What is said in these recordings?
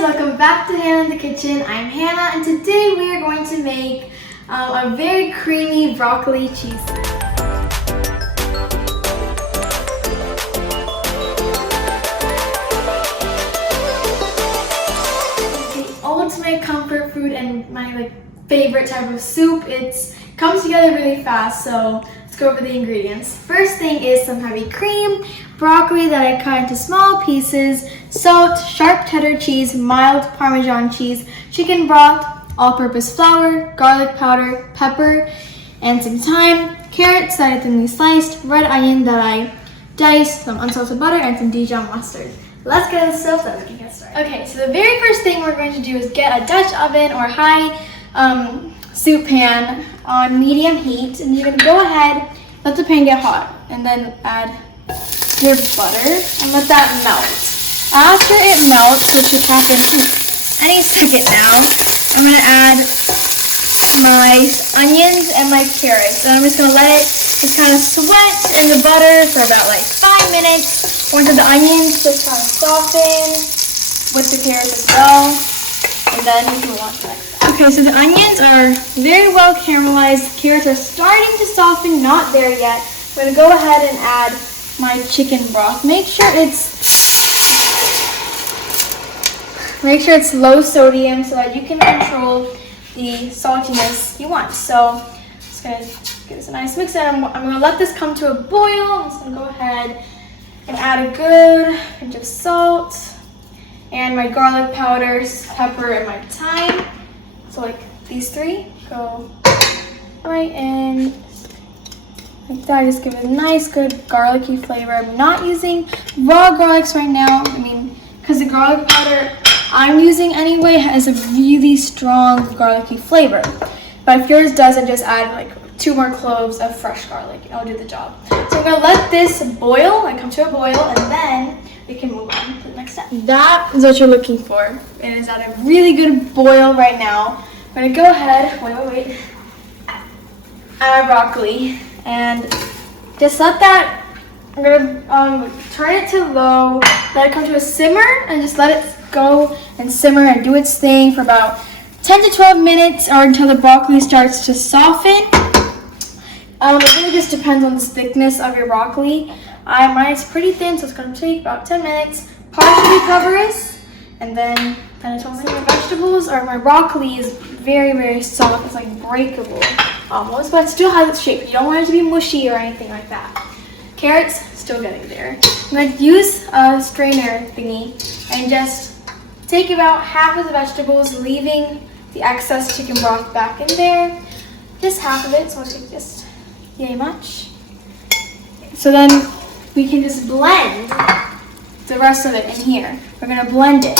welcome back to Hannah in the Kitchen. I'm Hannah and today we are going to make a very creamy broccoli cheese. The ultimate comfort food and my favorite type of soup. It comes together really fast, so let's go over the ingredients. First thing is some heavy cream, broccoli that I cut into small pieces, salt, sharp cheddar cheese, mild Parmesan cheese, chicken broth, all-purpose flour, garlic powder, pepper, and some thyme, carrots that I thinly sliced, red onion that I diced, some unsalted butter, and some Dijon mustard. Let's get this stove so we can get started. Okay, so the very first thing we're going to do is get a Dutch oven or high soup pan on medium heat, and you're going to go ahead, let the pan get hot, and then add your butter and let that melt. After it melts, which should happen any second now, I'm going to add my onions and my carrots, and I'm just going to let it just kind of sweat in the butter for about 5 minutes until the onions just kind of soften with the carrots as well, and then we can move on to the next step. Okay, so the onions are very well caramelized. The carrots are starting to soften, not there yet. I'm going to go ahead and add my chicken broth. Make sure it's low sodium so that you can control the saltiness you want. So just gonna give this a nice mix, and I'm gonna let this come to a boil. I'm just gonna go ahead and add a good pinch of salt and my garlic powder, pepper, and my thyme. So these three go right in. Like that, just give it a nice, good garlicky flavor. I'm not using raw garlics right now. Because the garlic powder I'm using anyway has a really strong garlicky flavor. But if yours doesn't, just add 2 more cloves of fresh garlic. It'll do the job. So I'm gonna let this boil and come to a boil, and then we can move on to the next step. That is what you're looking for. It is at a really good boil right now. I'm gonna go ahead, wait. Add my broccoli. And just let that, I'm gonna turn it to low, let it come to a simmer, and just let it go and simmer and do its thing for about 10 to 12 minutes or until the broccoli starts to soften. It really just depends on the thickness of your broccoli. Mine's pretty thin, so it's gonna take about 10 minutes. Partially cover it, and then 10 to 12 minutes. My vegetables, or my broccoli, is very, very soft. It's breakable almost, but it still has its shape. You don't want it to be mushy or anything like that. Carrots, still getting there. I'm going to use a strainer thingy and just take about half of the vegetables, leaving the excess chicken broth back in there. Just half of it, so I'll take just yay much. So then we can just blend the rest of it in here. We're going to blend it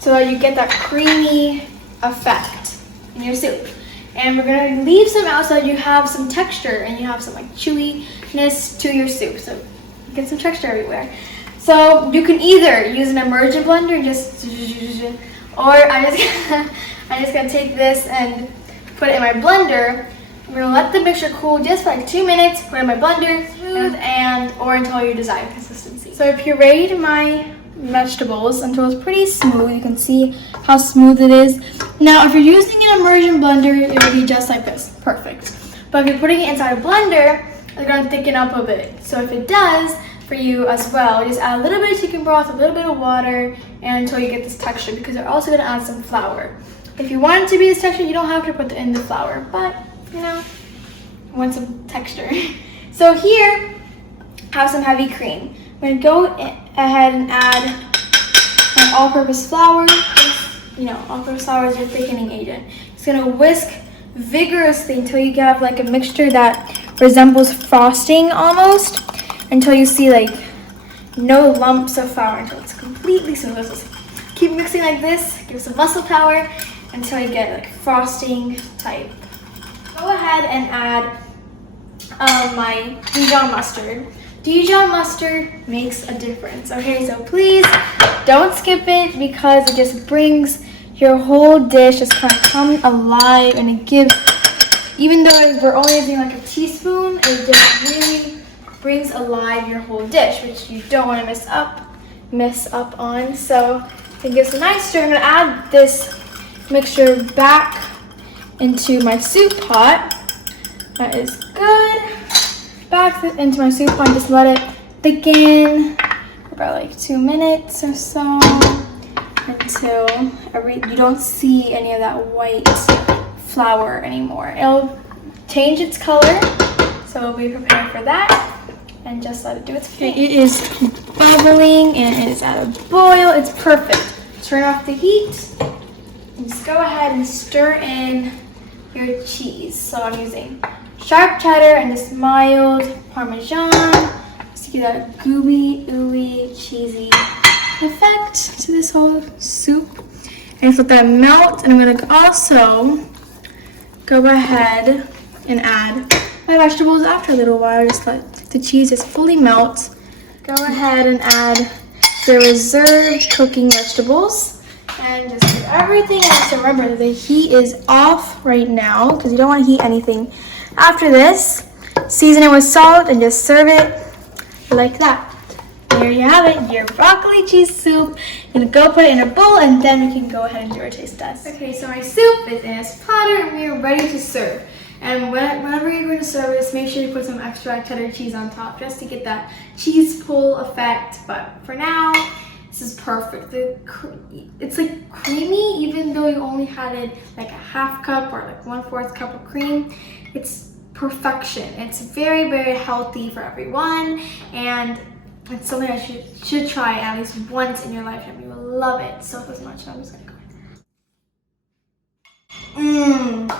so that you get that creamy effect in your soup. And we're going to leave some out so that you have some texture and you have some chewiness to your soup. So you get some texture everywhere. So you can either use an immersion blender and or I'm just going to take this and put it in my blender. I'm going to let the mixture cool just for 2 minutes, put it in my blender, smooth, or until your desired consistency. So I pureed my vegetables until it's pretty smooth. You can see how smooth it is. Now, if you're using an immersion blender, it will be just like this. Perfect. But if you're putting it inside a blender, it's going to thicken up a bit. So if it does for you as well, just add a little bit of chicken broth, a little bit of water, and until you get this texture, because you're also going to add some flour. If you want it to be this texture, you don't have to put in the flour, but you want some texture. So here, have some heavy cream. I'm going to go ahead and add my all-purpose flour. All-purpose flour is your thickening agent. It's going to whisk vigorously until you have a mixture that resembles frosting almost, until you see no lumps of flour, until it's completely smooth. Just keep mixing like this, give some muscle power until you get frosting type. Go ahead and add my Dijon mustard. Dijon mustard makes a difference, okay? So please don't skip it, because it just brings your whole dish just kind of come alive, and it gives, even though we're only using a teaspoon, it just really brings alive your whole dish, which you don't want to miss up on. So It gives a nice stir. I'm gonna add this mixture back into my soup pot. That is good. Back into my soup pot, just let it thicken for about like 2 minutes or so until you don't see any of that white flour anymore. It'll change its color, so be prepared for that and just let it do its thing. It is bubbling and it is at a boil. It's perfect. Turn off the heat and just go ahead and stir in your cheese. So I'm using sharp cheddar and this mild Parmesan just to give that gooey, ooey, cheesy effect to this whole soup. And let that melt, and I'm gonna also go ahead and add my vegetables after a little while. Just let the cheese just fully melt. Go ahead and add the reserved cooking vegetables and just do everything else. Remember, the heat is off right now because you don't want to heat anything. After this, season it with salt and just serve it like that. There you have it, your broccoli cheese soup. You're gonna go put it in a bowl and then we can go ahead and do our taste test. Okay, so my soup is in its platter and we are ready to serve. And whenever you're going to serve this, make sure you put some extra cheddar cheese on top just to get that cheese pull effect. But for now, this is perfect. It's like creamy, even though you only had it like a half cup or like 1/4 cup of cream. It's perfection. It's very, very healthy for everyone, and it's something that you should try at least once in your lifetime. You will love it so much. I'm just gonna go ahead.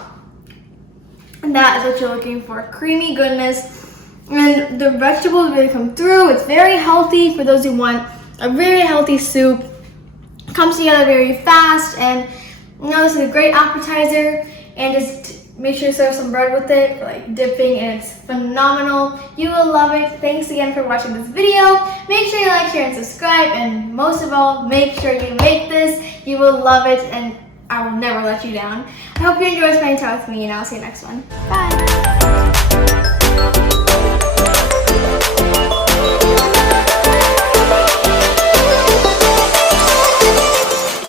And that is what you're looking for. Creamy goodness. And the vegetables really come through. It's very healthy for those who want a very healthy soup. It comes together very fast, and you know, this is a great appetizer. And just make sure to serve some bread with it for like dipping, and it's phenomenal. You will love it. Thanks again for watching this video. Make sure you like, share, and subscribe. And most of all, make sure you make this. You will love it, and I will never let you down. I hope you enjoyed spending time with me, and I'll see you next one. Bye.